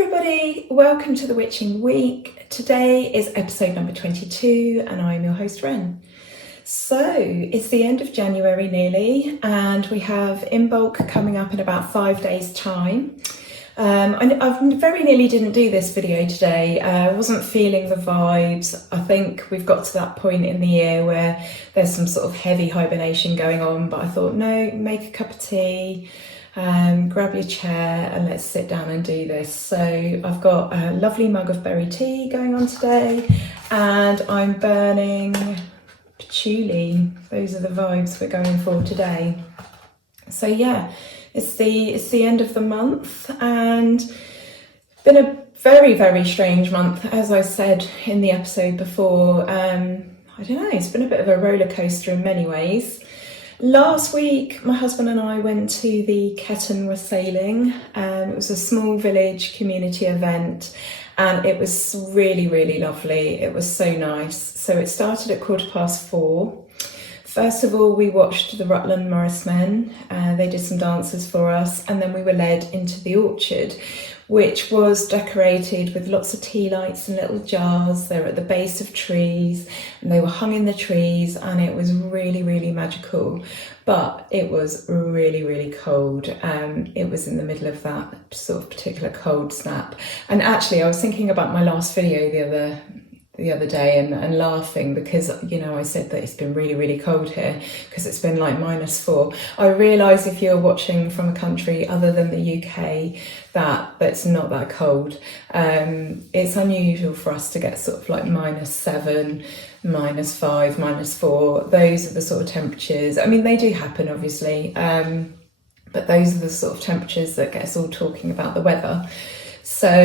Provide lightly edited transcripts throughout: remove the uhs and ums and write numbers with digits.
everybody, welcome to the Witching Week. Today is episode number 22 and I'm your host Ren. So it's the end of January nearly and we have Imbolc coming up in about 5 days time. I very nearly didn't do this video today. I wasn't feeling the vibes. I think we've got to that point in the year where there's some sort of heavy hibernation going on, but I thought no, make a cup of tea, grab your chair and let's sit down and do this. So I've got a lovely mug of berry tea going on today and I'm burning patchouli. Those are the vibes we're going for today. So yeah, it's the end of the month and been a very, very strange month. As I said in the episode before, I don't know, it's been a bit of a roller coaster in many ways. Last week, my husband and I went to the Ketton Wassailing. It was a small village community event and it was really, really lovely. It was so nice. So it started at 4:15. First of all, we watched the Rutland Morris men. They did some dances for us and then we were led into the orchard, which was decorated with lots of tea lights in little jars. They were at the base of trees and they were hung in the trees and it was really, really magical. But it was really, really cold. It was in the middle of that sort of particular cold snap. And actually, I was thinking about my last video the other day and laughing because, you know, I said that it's been really, really cold here because it's been like -4. I realise if you're watching from a country other than the UK that's not that cold. It's unusual for us to get sort of like -7, -5, -4. Those are the sort of temperatures. I mean, they do happen obviously, but those are the sort of temperatures that get us all talking about the weather. So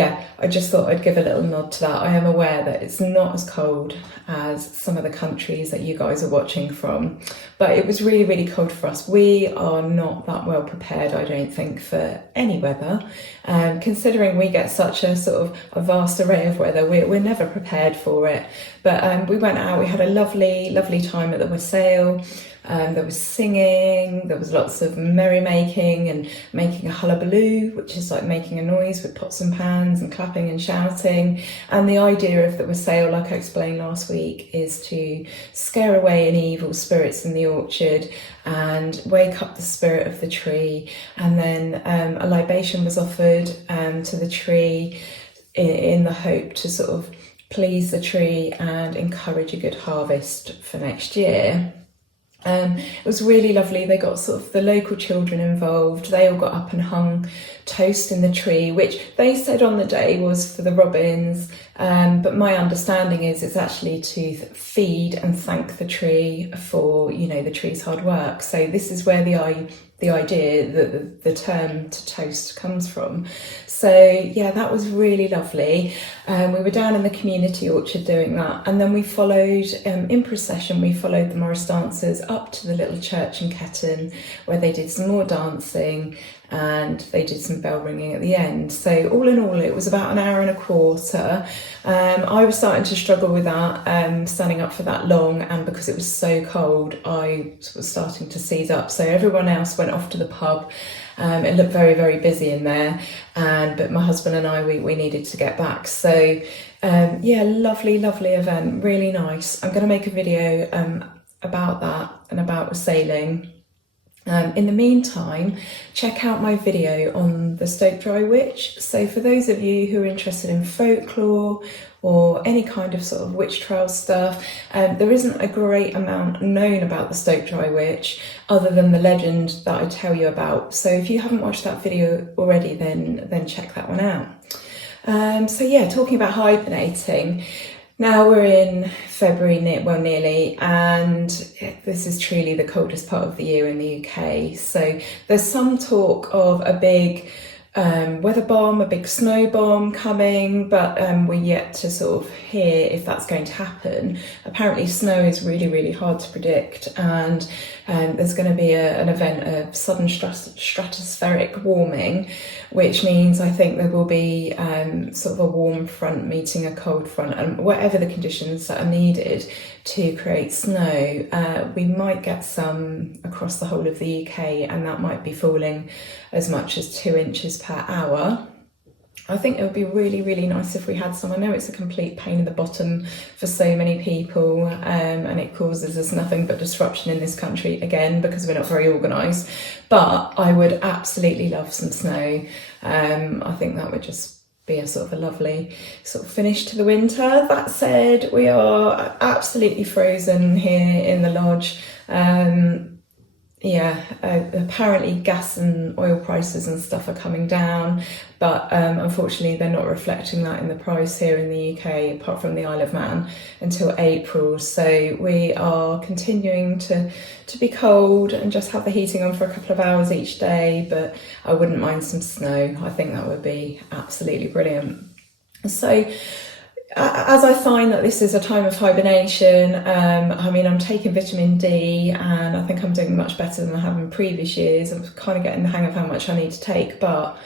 yeah, I just thought I'd give a little nod to that. I am aware that it's not as cold as some of the countries that you guys are watching from, but it was really, really cold for us. We are not that well prepared, I don't think, for any weather. Considering we get such a sort of a vast array of weather, we're never prepared for it. But we went out, we had a lovely, lovely time at the Wassail. There was singing, there was lots of merrymaking and making a hullabaloo, which is like making a noise with pots and pans and clapping and shouting. And the idea of the Wassail, like I explained last week, is to scare away any evil spirits in the orchard and wake up the spirit of the tree. And then a libation was offered to the tree in the hope to sort of please the tree and encourage a good harvest for next year. It was really lovely. They got sort of the local children involved. They all got up and hung toast in the tree, which they said on the day was for the robins. But my understanding is it's actually to feed and thank the tree for, you know, the tree's hard work. So this is where the idea that the term to toast comes from. So yeah, that was really lovely. We were down in the community orchard doing that, and then we followed in procession. We followed the Morris dancers up to the little church in Ketton, where they did some more dancing and they did some bell ringing at the end. So all in all, it was about an hour and a quarter. I was starting to struggle with that, standing up for that long, and because it was so cold, I was starting to seize up. So everyone else went off to the pub. It looked very, very busy in there, but my husband and I, we needed to get back. So yeah, lovely, lovely event, really nice. I'm going to make a video about that and about sailing. In the meantime, check out my video on the Stoke-Dry Witch. So for those of you who are interested in folklore or any kind of sort of witch trial stuff, there isn't a great amount known about the Stoke-Dry Witch other than the legend that I tell you about. So if you haven't watched that video already, then check that one out. So yeah, talking about hibernating. Now we're in February, nearly, and this is truly the coldest part of the year in the UK. So there's some talk of a big weather bomb, a big snow bomb coming, but we're yet to sort of hear if that's going to happen. Apparently snow is really, really hard to predict, and there's going to be an event of sudden stratospheric warming, which means I think there will be sort of a warm front meeting a cold front, and whatever the conditions that are needed to create snow, we might get some across the whole of the UK, and that might be falling as much as 2 inches per hour. I think it would be really, really nice if we had some. I know it's a complete pain in the bottom for so many people, and it causes us nothing but disruption in this country, again, because we're not very organised. But I would absolutely love some snow. I think that would just be a sort of a lovely sort of finish to the winter. That said, we are absolutely frozen here in the lodge. Apparently gas and oil prices and stuff are coming down, but unfortunately they're not reflecting that in the price here in the UK, apart from the Isle of Man, until April. So we are continuing to be cold and just have the heating on for a couple of hours each day, but I wouldn't mind some snow. I think that would be absolutely brilliant. So as I find that this is a time of hibernation, I'm taking vitamin D and I think I'm doing much better than I have in previous years. I'm kind of getting the hang of how much I need to take, but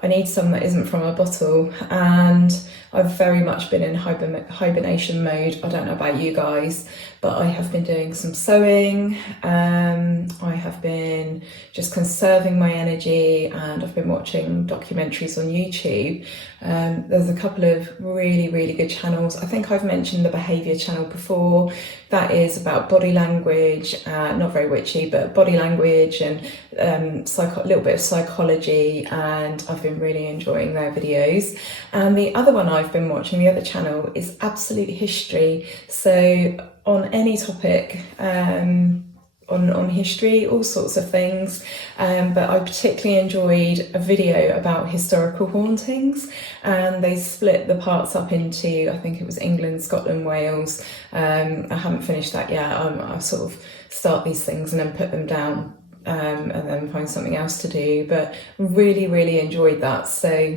I need some that isn't from a bottle, and I've very much been in hibernation mode. I don't know about you guys, but I have been doing some sewing, I have been just conserving my energy, and I've been watching documentaries on YouTube. There's a couple of really, really good channels. I think I've mentioned the Behaviour channel before. That is about body language, not very witchy, but body language and a little bit of psychology, and I've been really enjoying their videos. And the other one I've been watching, the other channel, is Absolute History. So on any topic, on history, all sorts of things, but I particularly enjoyed a video about historical hauntings, and they split the parts up into, I think it was England, Scotland, Wales. I haven't finished that yet. I sort of start these things and then put them down, and then find something else to do, but really, really enjoyed that. So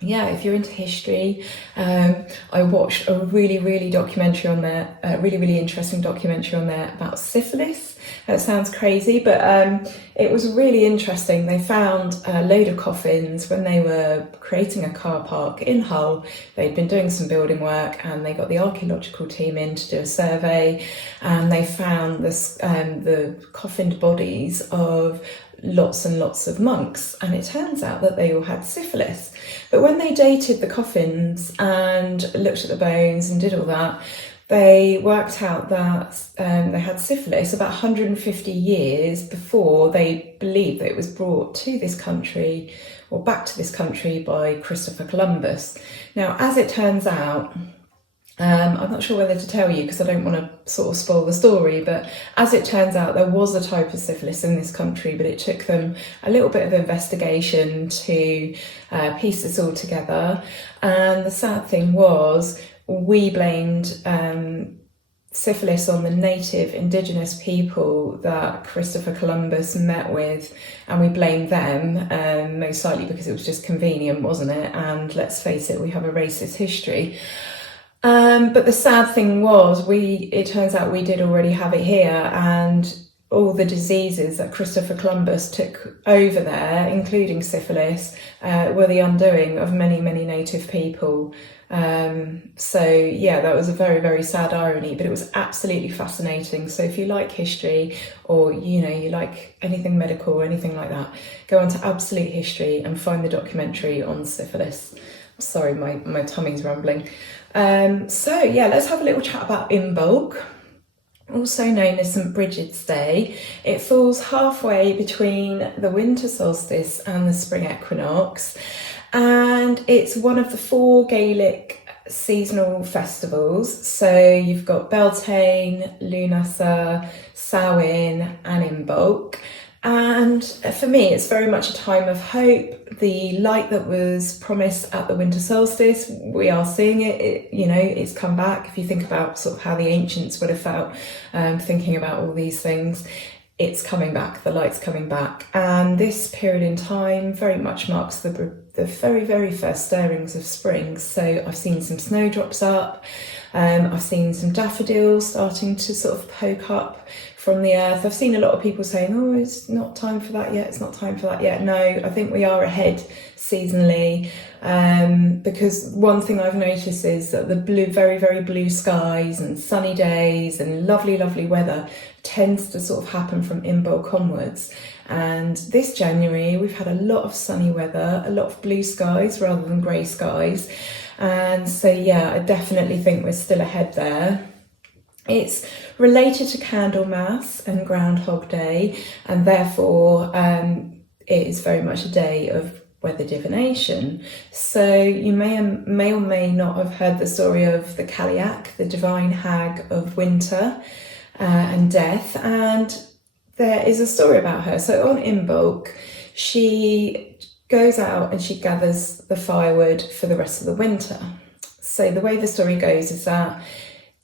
yeah, if you're into history, I watched a really, really documentary on there, a really, really interesting documentary on there about syphilis. That sounds crazy, but it was really interesting. They found a load of coffins when they were creating a car park in Hull. They'd been doing some building work, and they got the archaeological team in to do a survey, and they found the coffined bodies of lots and lots of monks, and it turns out that they all had syphilis. But when they dated the coffins and looked at the bones and did all that, they worked out that they had syphilis about 150 years before they believed that it was brought to this country, or back to this country, by Christopher Columbus. Now, as it turns out, I'm not sure whether to tell you because I don't want to sort of spoil the story, but as it turns out, there was a type of syphilis in this country, but it took them a little bit of investigation to piece this all together. And the sad thing was, we blamed syphilis on the native indigenous people that Christopher Columbus met with, and we blamed them, most likely because it was just convenient, wasn't it? And let's face it, we have a racist history. But the sad thing was, it turns out we did already have it here, and all the diseases that Christopher Columbus took over there, including syphilis, were the undoing of many, many native people. So yeah, that was a very, very sad irony, but it was absolutely fascinating. So if you like history, or you like anything medical or anything like that, go on to Absolute History and find the documentary on syphilis. Sorry, my tummy's rumbling. So yeah, let's have a little chat about Imbolc, also known as St Bridget's Day. It falls halfway between the winter solstice and the spring equinox, and it's one of the 4 Gaelic seasonal festivals. So you've got Beltane, Lunasa, Samhain and Imbolc. And for me, it's very much a time of hope. The light that was promised at the winter solstice, we are seeing it. It's come back. If you think about sort of how the ancients would have felt, thinking about all these things, it's coming back. The light's coming back. And this period in time very much marks the very, very first stirrings of spring. So I've seen some snowdrops up. I've seen some daffodils starting to sort of poke up from the earth. I've seen a lot of people saying, oh, it's not time for that yet, it's not time for that yet. No, I think we are ahead seasonally, because one thing I've noticed is that the very, very blue skies and sunny days and lovely, lovely weather tends to sort of happen from Imbolc onwards. And this January, we've had a lot of sunny weather, a lot of blue skies rather than grey skies. And so, yeah, I definitely think we're still ahead there. It's related to Candlemas and Groundhog Day, and therefore it is very much a day of weather divination. So you may or may not have heard the story of the Cailleach, the divine hag of winter and death, and there is a story about her. So on Imbolc, she goes out and she gathers the firewood for the rest of the winter. So the way the story goes is that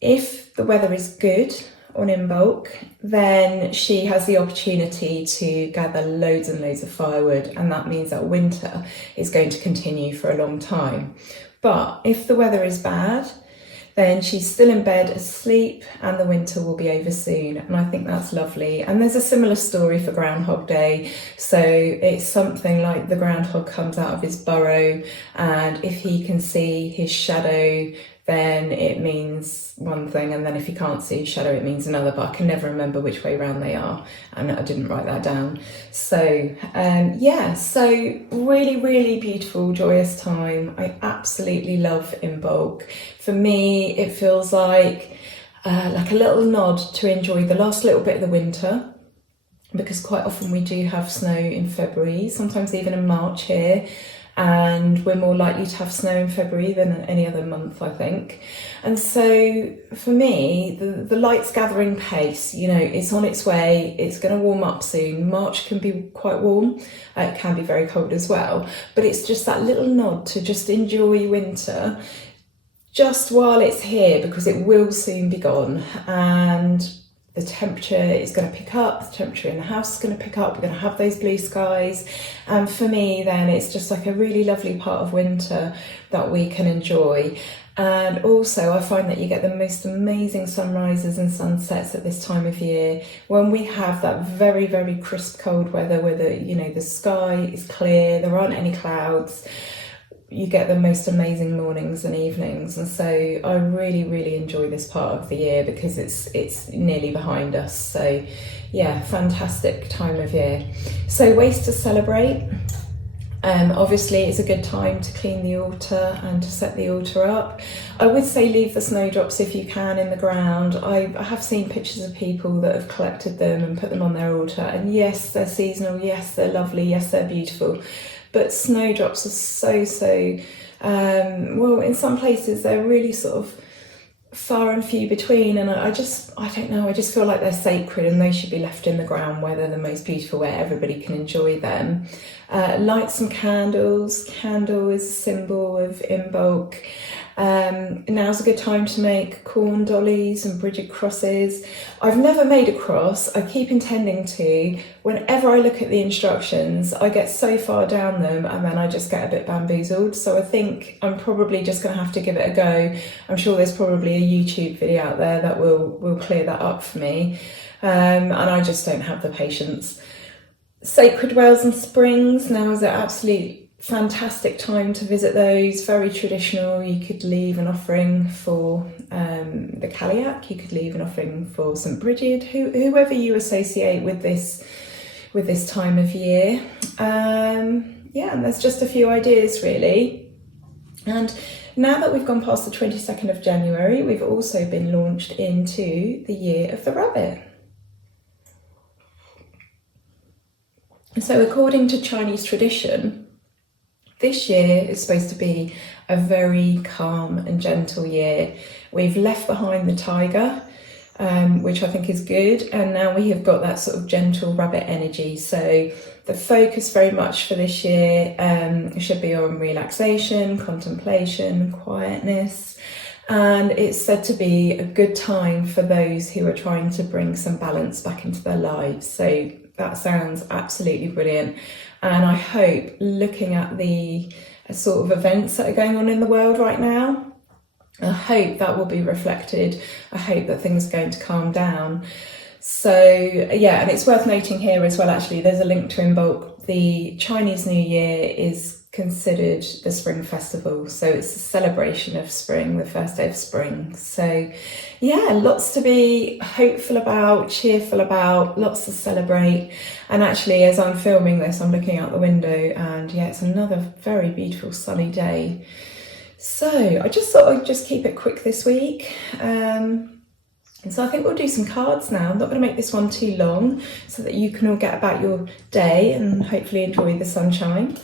if the weather is good on Imbolc, then she has the opportunity to gather loads and loads of firewood, and that means that winter is going to continue for a long time. But if the weather is bad, then she's still in bed asleep and the winter will be over soon. And I think that's lovely. And there's a similar story for Groundhog Day. So it's something like the groundhog comes out of his burrow, and if he can see his shadow, then it means one thing, and then if you can't see his shadow, it means another, but I can never remember which way round they are, and I didn't write that down. So yeah, so really, really beautiful, joyous time. I absolutely love Imbolc. For me, it feels like a little nod to enjoy the last little bit of the winter, because quite often we do have snow in February, sometimes even in March here. And we're more likely to have snow in February than any other month, I think. And so for me, the light's gathering pace, you know, it's on its way, it's going to warm up soon. March can be quite warm, it can be very cold as well, but it's just that little nod to just enjoy winter just while it's here, because it will soon be gone. And the temperature is going to pick up, the temperature in the house is going to pick up, we're going to have those blue skies. And for me, then it's just like a really lovely part of winter that we can enjoy. And also I find that you get the most amazing sunrises and sunsets at this time of year, when we have that very, very crisp cold weather where the sky is clear, there aren't any clouds. You get the most amazing mornings and evenings, and so I really, really enjoy this part of the year because it's nearly behind us. So yeah, fantastic time of year. So ways to celebrate. Obviously it's a good time to clean the altar and to set the altar up. I would say leave the snowdrops if you can in the ground. I have seen pictures of people that have collected them and put them on their altar, and yes, they're seasonal, yes, they're lovely, yes, they're beautiful. But snowdrops are so well, in some places they're really sort of far and few between, and I don't know, I just feel like they're sacred and they should be left in the ground where they're the most beautiful, where everybody can enjoy them. Light some candles. Candle is a symbol of Imbolc. Now's a good time to make corn dollies and Bridget crosses. I've never made a cross. I keep intending to. Whenever I look at the instructions, I get so far down them and then I just get a bit bamboozled. So I think I'm probably just going to have to give it a go. I'm sure there's probably a YouTube video out there that will clear that up for me. And I just don't have the patience. Sacred wells and springs. Now is an absolute fantastic time to visit those. Very traditional. You could leave an offering for the Cailleach, you could leave an offering for St Bridget, whoever you associate with this time of year. Yeah, and there's just a few ideas really. And now that we've gone past the 22nd of January, we've also been launched into the year of the rabbit. So according to Chinese tradition, this year is supposed to be a very calm and gentle year. We've left behind the tiger, which I think is good, and now we have got that sort of gentle rabbit energy. So the focus very much for this year should be on relaxation, contemplation, quietness, and it's said to be a good time for those who are trying to bring some balance back into their lives. So that sounds absolutely brilliant. And I hope, looking at the sort of events that are going on in the world right now, I hope that will be reflected. I hope that things are going to calm down. So yeah, and it's worth noting here as well, actually, there's a link to Imbolc. The Chinese New Year is considered the Spring Festival. So it's a celebration of spring, the first day of spring. So yeah, lots to be hopeful about, cheerful about, lots to celebrate. And actually, as I'm filming this, I'm looking out the window and yeah, it's another very beautiful sunny day. So I just thought I'd just keep it quick this week. And so I think we'll do some cards now. I'm not going to make this one too long so that you can all get about your day and hopefully enjoy the sunshine.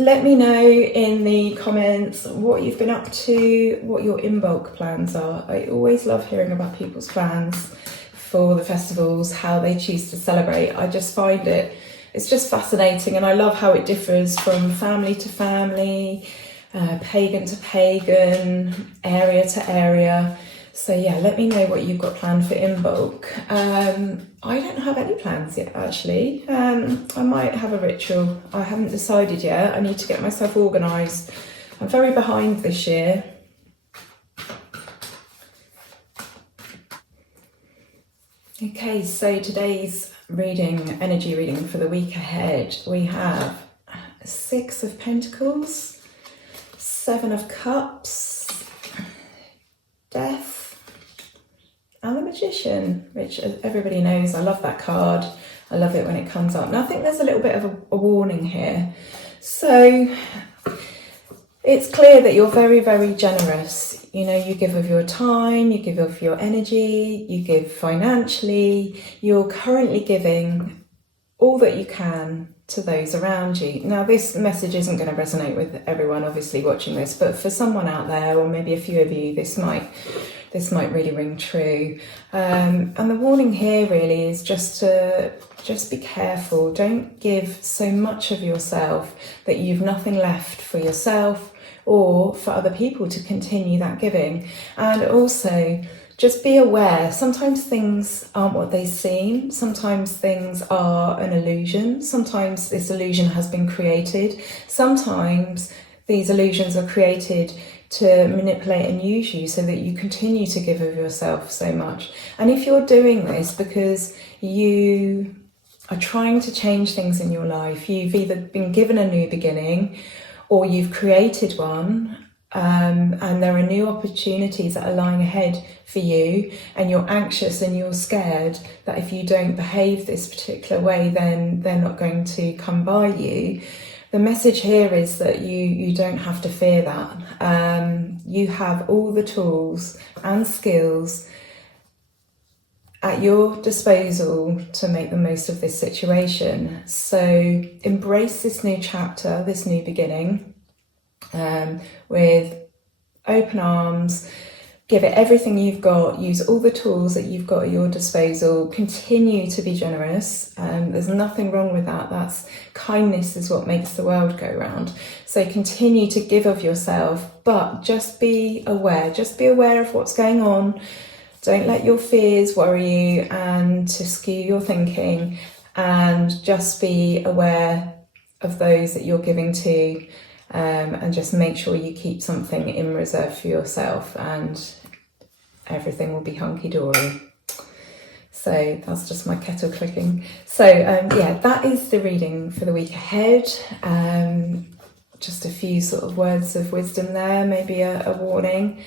Let me know in the comments what you've been up to, what your Imbolc plans are. I always love hearing about people's plans for the festivals, how they choose to celebrate. I just find it's just fascinating, and I love how it differs from family to family, pagan to pagan, area to area. So yeah, let me know what you've got planned for Imbolc. I don't have any plans yet, actually. I might have a ritual. I haven't decided yet. I need to get myself organised. I'm very behind this year. Okay, so today's energy reading for the week ahead, we have 6 of Pentacles, 7 of Cups, Death, and the Magician, which everybody knows, I love that card. I love it when it comes up. And I think there's a little bit of a warning here. So it's clear that you're very, very generous. You know, you give of your time, you give of your energy, you give financially. You're currently giving all that you can to those around you. Now, this message isn't going to resonate with everyone, obviously, watching this, but for someone out there, or maybe a few of you, this might really ring true. And the warning here really is just be careful. Don't give so much of yourself that you've nothing left for yourself or for other people to continue that giving. And also, just be aware, sometimes things aren't what they seem. Sometimes things are an illusion. Sometimes this illusion has been created. Sometimes these illusions are created to manipulate and use you so that you continue to give of yourself so much. And if you're doing this because you are trying to change things in your life, you've either been given a new beginning or you've created one, and there are new opportunities that are lying ahead for you, and you're anxious and you're scared that if you don't behave this particular way, then they're not going to come by you. The message here is that you don't have to fear that. You have all the tools and skills at your disposal to make the most of this situation. So embrace this new chapter, this new beginning, with open arms. Give it everything you've got. Use all the tools that you've got at your disposal. Continue to be generous. There's nothing wrong with that. That's kindness is what makes the world go round. So continue to give of yourself, but just be aware. Just be aware of what's going on. Don't let your fears worry you and to skew your thinking. And just be aware of those that you're giving to. And just make sure you keep something in reserve for yourself, and everything will be hunky-dory. So that's just my kettle clicking. So yeah, that is the reading for the week ahead. Just a few sort of words of wisdom there, maybe a warning.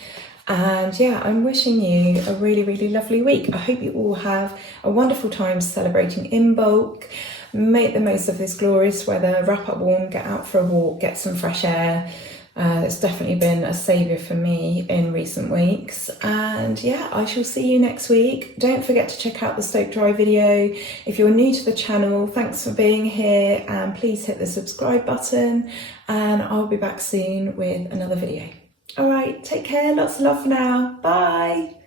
And yeah, I'm wishing you a really, really lovely week. I hope you all have a wonderful time celebrating Imbolc. Make the most of this glorious weather, wrap up warm, get out for a walk, get some fresh air. It's definitely been a saviour for me in recent weeks. And yeah, I shall see you next week. Don't forget to check out the Stoke Dry video. If you're new to the channel, thanks for being here, and please hit the subscribe button, and I'll be back soon with another video. All right, take care, lots of love for now. Bye.